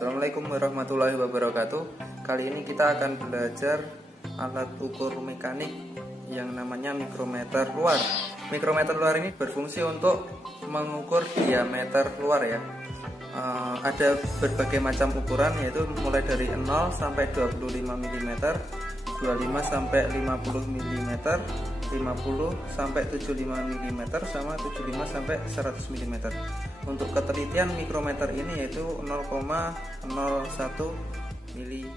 Assalamualaikum warahmatullahi wabarakatuh. Kali ini kita akan belajar alat ukur mekanik yang namanya mikrometer luar. Mikrometer luar ini berfungsi untuk mengukur diameter luar ya. Ada berbagai macam ukuran, yaitu mulai dari 0 sampai 25 mm, 25 sampai 50 mm, 50 sampai 75 mm, sama 75 sampai 100 mm. Untuk ketelitian mikrometer ini yaitu 0,01 mm.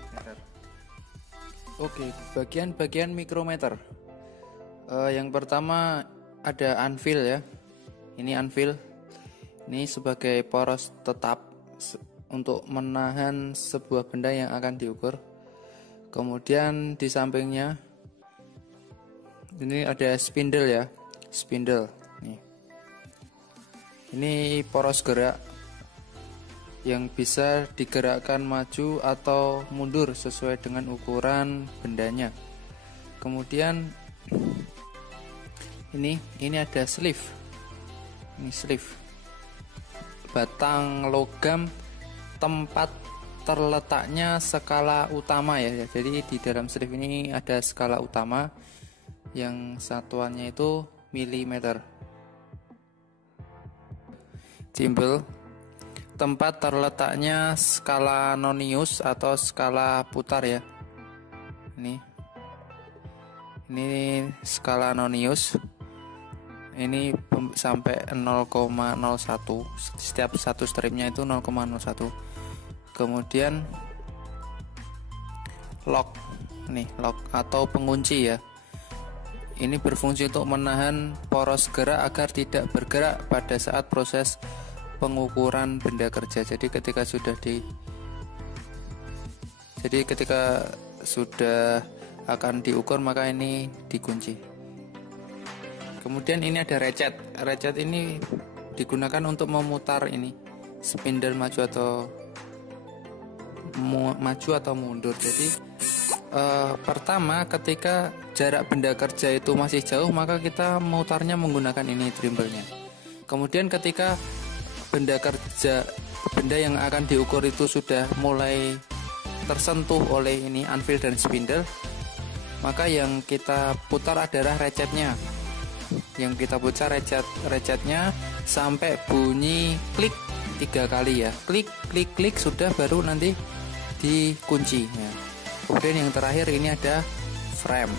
Oke, bagian-bagian mikrometer. Yang pertama ada anvil ya. Ini anvil. Ini sebagai poros tetap untuk menahan sebuah benda yang akan diukur. Kemudian di sampingnya ini ada spindle ya, spindle nih. Ini poros gerak yang bisa digerakkan maju atau mundur sesuai dengan ukuran bendanya. Kemudian ini ada sleeve. Ini sleeve, batang logam tempat terletaknya skala utama ya. Jadi di dalam sleeve ini ada skala utama yang satuannya itu milimeter. Timbel, tempat terletaknya skala nonius atau skala putar ya. Ini skala nonius. Ini sampai 0,01. Setiap satu stripnya itu 0,01. Kemudian lock. Nih, lock atau pengunci ya. Ini berfungsi untuk menahan poros gerak agar tidak bergerak pada saat proses pengukuran benda kerja. Jadi ketika sudah akan diukur, maka ini dikunci. Kemudian ini ada ratchet. Ratchet ini digunakan untuk memutar ini spindle maju atau mundur. Jadi pertama, ketika jarak benda kerja itu masih jauh, maka kita memutarnya menggunakan ini trimble-nya. Kemudian ketika benda yang akan diukur itu sudah mulai tersentuh oleh ini anvil dan spindle, maka yang kita putar adalah ratchetnya. Yang kita putar ratchetnya sampai bunyi klik 3 kali ya. Klik klik klik, sudah baru nanti dikunci ya. Kemudian yang terakhir ini ada frame.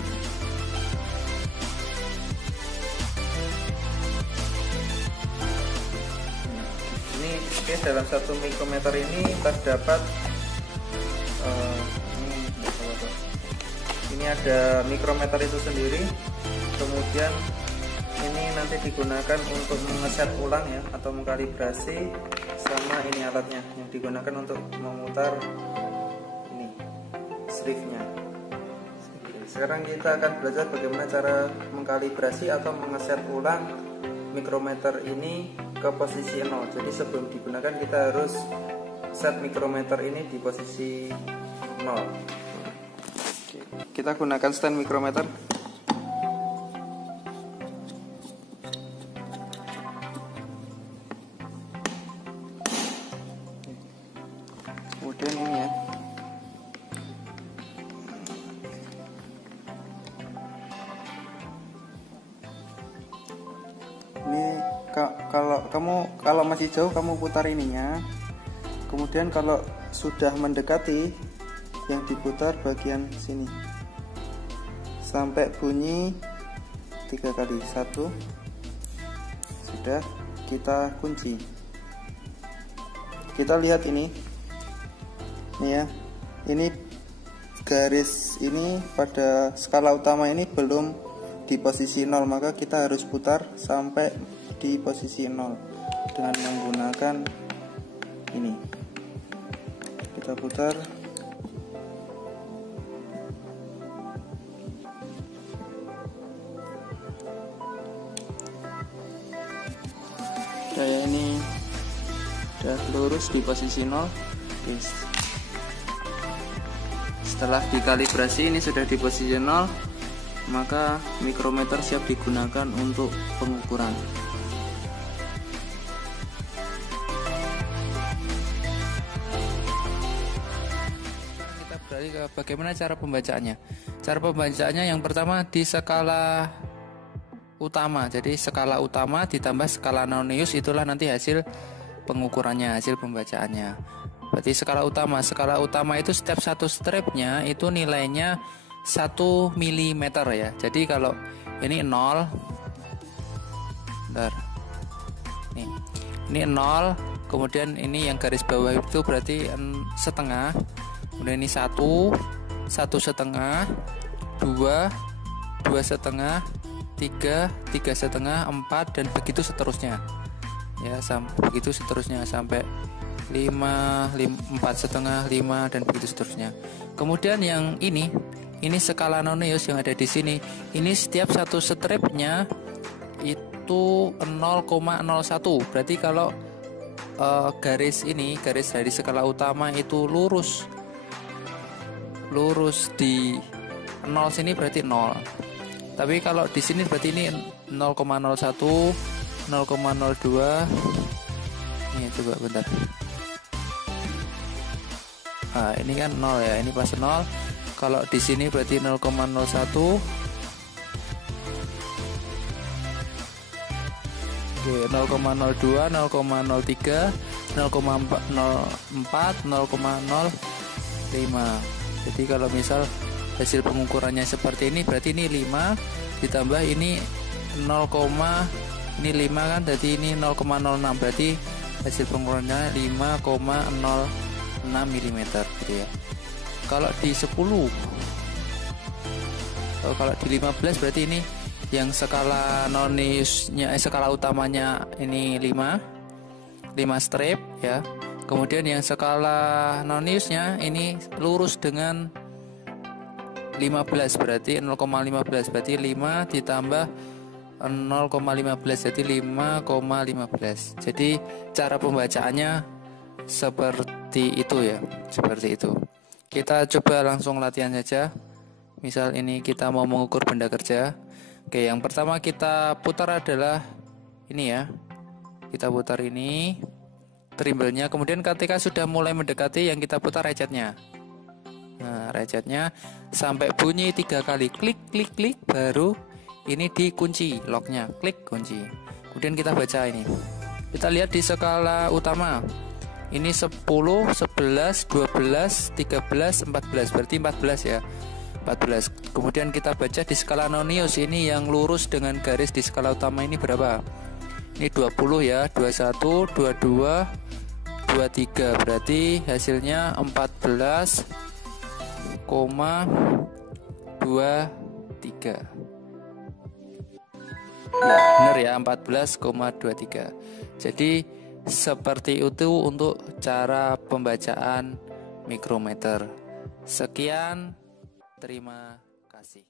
Ini dalam satu mikrometer ini terdapat ini ada mikrometer itu sendiri. Kemudian ini nanti digunakan untuk mengeset ulang ya, atau mengkalibrasi, sama ini alatnya yang digunakan untuk memutar sleeve-nya. Sekarang kita akan belajar bagaimana cara mengkalibrasi atau mengeset ulang mikrometer ini ke posisi 0. Jadi sebelum digunakan kita harus set mikrometer ini di posisi 0. Kita gunakan stand mikrometer. Kemudian ini ya. Ini kalau masih jauh kamu putar ininya. Kemudian kalau sudah mendekati, yang diputar bagian sini sampai bunyi 3 kali. 1, sudah, kita kunci. Kita lihat ini ya. Ini garis ini pada skala utama ini belum di posisi 0, maka kita harus putar sampai di posisi 0 dengan menggunakan ini. Kita putar. Kayak ini udah lurus di posisi 0. Yes. Setelah dikalibrasi ini sudah di posisi 0, maka mikrometer siap digunakan untuk pengukuran. ke bagaimana cara pembacaannya. Cara pembacaannya yang pertama di skala utama. Jadi skala utama ditambah skala Nonius, itulah nanti hasil pengukurannya, hasil pembacaannya. Berarti skala utama itu setiap satu stripnya itu nilainya 1 mm ya. Jadi kalau ini 0, bentar. Ini 0, kemudian ini yang garis bawah itu berarti setengah, kemudian ini 1 setengah, 2 setengah, 3 setengah, 4 dan begitu seterusnya ya, begitu seterusnya sampai 5, 4 setengah, 5 dan begitu seterusnya. Kemudian yang ini skala Nonius yang ada di sini, ini setiap satu stripnya itu 0,01. Berarti kalau garis dari skala utama itu lurus di 0 sini berarti 0. Tapi kalau di sini berarti ini 0,01, 0,02. Ini coba bentar. Nah, ini kan 0 ya, ini pas 0. Kalau di sini berarti 0,01. 0,02, 0,03, 0,04, 0,05. Jadi kalau misal hasil pengukurannya seperti ini, berarti ini 5 ditambah ini 0, ini 5 kan, berarti ini 0,06, berarti hasil pengukurannya 5,06 mm gitu ya. Kalau di 10, kalau di 15 berarti ini yang skala Noniusnya, skala utamanya ini 5 strip ya. Kemudian yang skala Noniusnya ini lurus dengan 15, berarti 0,15, berarti 5 ditambah 0,15 jadi 5,15. Jadi cara pembacaannya seperti itu ya, seperti itu. Kita coba langsung latihan saja. Misal ini kita mau mengukur benda kerja. Oke, yang pertama kita putar adalah ini ya. Kita putar ini trimble-nya. Kemudian ketika sudah mulai mendekati, yang kita putar ratchetnya. Nah, ratchetnya sampai bunyi 3 kali, klik klik klik, baru ini dikunci locknya, klik kunci. Kemudian kita baca ini. Kita lihat di skala utama. Ini 10, 11, 12, 13, 14. Berarti 14 ya. 14. Kemudian kita baca di skala Nonius, ini yang lurus dengan garis di skala utama ini berapa? Ini 20 ya, 21, 22, 23. Berarti hasilnya 14,23. Ya, benar ya, 14,23. Jadi seperti itu untuk cara pembacaan mikrometer. Sekian, terima kasih.